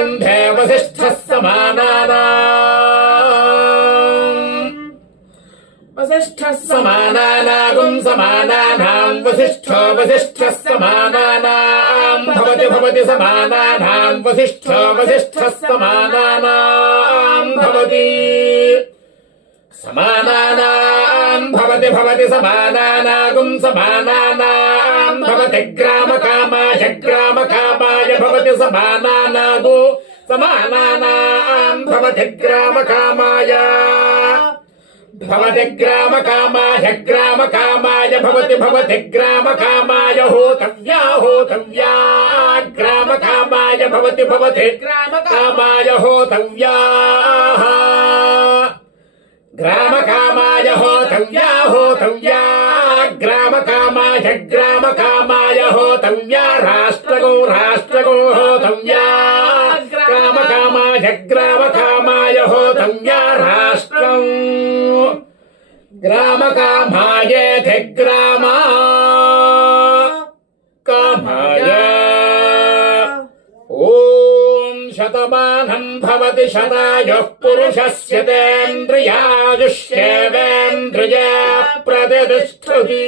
गृन्धे वसिष्ठः समानानागुं समानानां वसिष्ठो वसिष्ठः समानानां भवति समानानां वसिष्ठो वसिष्ठः समानानां भवति समानानां भवति समानानागुं समानानां भवति ग्रामकामाय भवति समानानागु समानानां भवति ग्रामकामाय भवति ग्रामकामाय भवति ग्रामकामाय होतव्या ग्रामकामाय भवति ग्रामकामाय होतव्या ग्रामकामाय होतव्या ग्रामकामाय होतव्या राष्ट्रगो होतव्या ग्रामकामाय होतव्या राष्ट्रम् ग्रामकामायेति ग्रामा कामाय ॐ शतमानं भवति शतायुः पुरुषस्य तेन्द्रियायुष्येवेन्द्रिये प्रतिष्ठति।